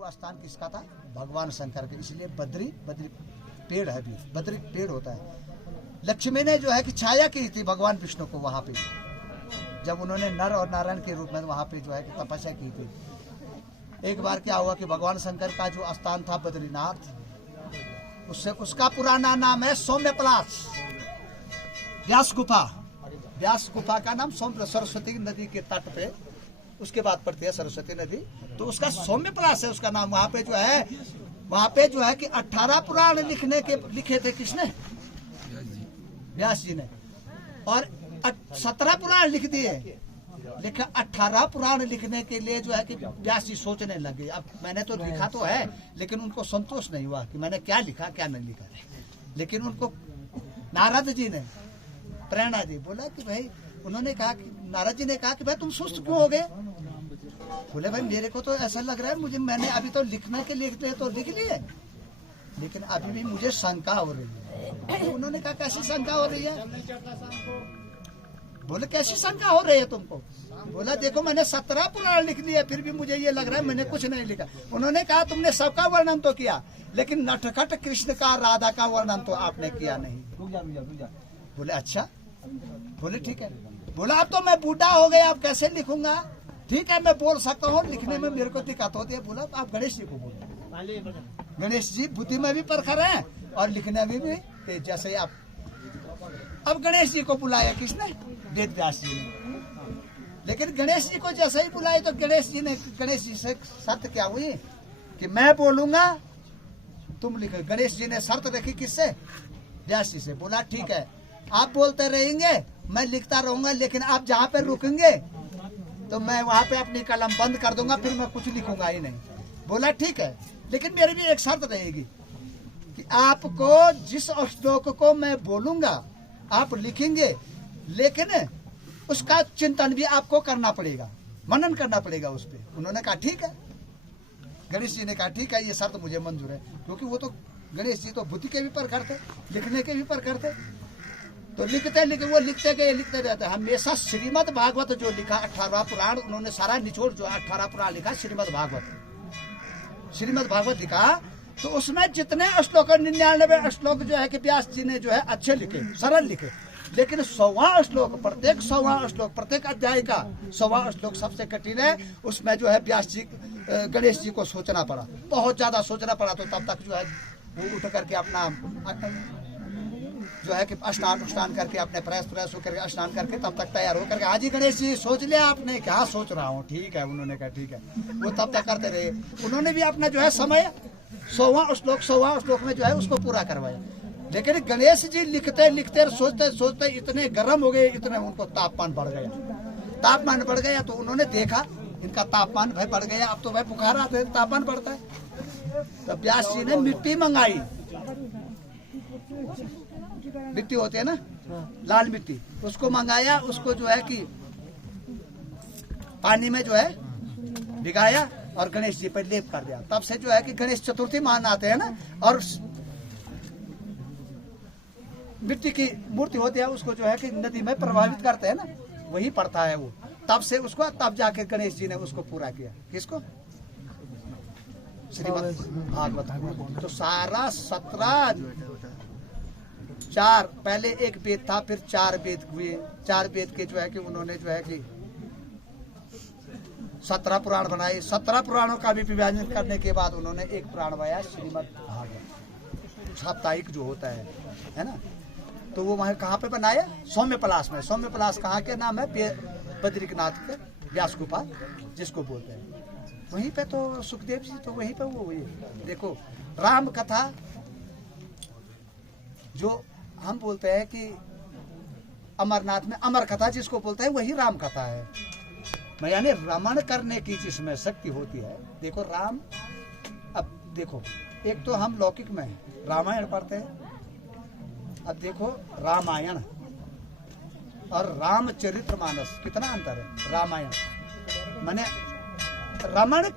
वो स्थान किसका था? भगवान शंकर के। इसलिए बद्री पेड़ है भी, बद्री पेड़ होता है। लक्ष्मी ने जो है कि छाया की थी भगवान विष्णु को वहां पे, जब उन्होंने नर और नारायण के रूप में वहां पे जो है कि तपस्या की थी। एक बार क्या हुआ कि भगवान शंकर का जो स्थान था बद्रीनाथ, उससे उसका पुराना नाम है सौम्यपलाश, व्यास गुफा। व्यास गुफा का नाम सरस्वती नदी के तट पे उसके बाद पड़ती है सरस्वती नदी, तो उसका सौम्यपलाश है उसका नाम। वहाँ पे जो है कि 18 पुराण लिखे थे किसने? व्यास जी ने। और 17 पुराण लिख दिए, लेकिन 18 पुराण लिखने के लिए जो है कि व्यास जी सोचने लगे। अब मैंने तो लिखा तो है, लेकिन उनको संतोष नहीं हुआ कि मैंने क्या लिखा क्या नहीं लिखा। लेकिन उनको नारद जी ने, प्रेरणा जी बोला कि भाई, उन्होंने कहा कि नारद जी ने कहा कि भाई तुम सुस्त क्यों हो गए? बोले भाई मेरे को तो ऐसा लग रहा है, मैंने अभी तो लिखने के लिखते तो लिख लिए, लेकिन अभी भी मुझे शंका हो रही है। तो उन्होंने कहा कैसी शंका हो रही है? बोले कैसी शंका हो रही है तुमको? बोला देखो मैंने 17 पुराण लिख लिए, फिर भी मुझे ये लग रहा है मैंने कुछ नहीं लिखा। उन्होंने कहा तुमने सबका वर्णन तो किया, लेकिन नटखट कृष्ण का, राधा का वर्णन तो आपने किया नहीं। बोले अच्छा, बोले ठीक है। बोला अब तो मैं बूढ़ा हो गया, अब कैसे लिखूंगा? ठीक है मैं बोल सकता हूँ, लिखने में मेरे को दिक्कत होती है। बोला आप गणेश जी को बोलो, गणेश जी बुद्धि में भी परखर हैं और लिखने में भी जैसे आप। अब गणेश जी को बुलाया किसने? वेद व्यास जी ने। लेकिन गणेश जी को जैसे ही बुलाए तो गणेश जी से शर्त क्या हुई कि मैं बोलूंगा तुम लिखो। गणेश जी ने शर्त रखी किससे? व्यास जी से। बोला ठीक है आप बोलते रहेंगे, मैं लिखता रहूंगा, लेकिन आप जहाँ पे रुकेंगे तो मैं वहां पे अपनी कलम बंद कर दूंगा, फिर मैं कुछ लिखूंगा ही नहीं। बोला ठीक है, लेकिन मेरी भी एक शर्त रहेगी कि आपको जिस श्लोक को मैं बोलूंगा आप लिखेंगे, लेकिन उसका चिंतन भी आपको करना पड़ेगा, मनन करना पड़ेगा उस पर। उन्होंने कहा ठीक है। गणेश जी ने कहा ठीक है ये शर्त मुझे मंजूर है, क्योंकि वो तो गणेश जी तो बुद्धि के भी परखर थे, लिखने के भी परखर थे। तो लिखते गए लिखते रहते। हमेशा श्रीमद् भागवत जो लिखा 18 पुराण, उन्होंने सारा निचोड़ जो 18 पुराण लिखा श्रीमद् भागवत लिखा, तो उसमें जितने श्लोक 99 श्लोक जो है कि व्यास जी ने जो है अच्छे लिखे, सरल लिखे। लेकिन 100वां श्लोक, प्रत्येक 100वां श्लोक, प्रत्येक अध्याय का 100वां श्लोक सबसे कठिन है। उसमें जो है व्यास जी, गणेश जी को सोचना पड़ा, बहुत ज्यादा सोचना पड़ा। तो तब तक जो है वो उठ करके अपना जो है कि स्नान करके अपने फ्रेश होकर स्नान करके तब तक तैयार होकर, हाँ जी गणेश जी सोच लिया आपने? क्या सोच रहा हूँ? ठीक है। उन्होंने कहा ठीक है। वो तब तक करते रहे। उन्होंने भी अपना जो है समय 100वां श्लोक में जो है उसको पूरा करवाया। लेकिन गणेश जी लिखते सोचते इतने गर्म हो गए, इतने उनको तापमान बढ़ गया। तो उन्होंने देखा इनका तापमान भाई बढ़ गया, अब तो भाई बुखार आता है, तापमान बढ़ता है। तो व्यास जी ने मिट्टी मंगाई, मिट्टी होती है ना लाल मिट्टी, उसको मंगाया, उसको जो है कि पानी में जो है भिगाया और गणेश जी पर लेप कर दिया। तब से जो है कि गणेश चतुर्थी मानते हैं ना, और मिट्टी की मूर्ति होती है उसको जो है कि नदी में प्रभावित करते हैं ना, वही पड़ता है वो। तब से उसको, तब जाके गणेश जी ने उसको पूरा किया। किसको? श्रीमद् भागवत। तो सारा 4 पहले एक वेद था, फिर 4 वेद हुए। 4 वेद के जो है कि उन्होंने जो है कि 17 पुराण बनाए। 17 पुराणों का भी विभाजन करने के बाद उन्होंने एक पुराण बनाया श्रीमद् भागवत, साप्ताहिक जो होता है ना। तो वो वहाँ कहाँ पे बनाया? सौम्यपलाश में। सौम्यपलाश कहाँ के नाम है? बद्रीनाथ के व्यास गुफा जिसको बोलते हैं। वहीं पे तो सुखदेव जी तो वहीं पे वो हुई। देखो राम कथा जो हम बोलते हैं कि अमरनाथ में अमर कथा जिसको बोलते हैं, वही राम कथा है। यानी रमण करने की जिसमें शक्ति होती है। देखो राम, अब देखो एक तो हम लौकिक में रामायण पढ़ते हैं, अब देखो रामायण और रामचरितमानस कितना अंतर है। रामायण माने रमण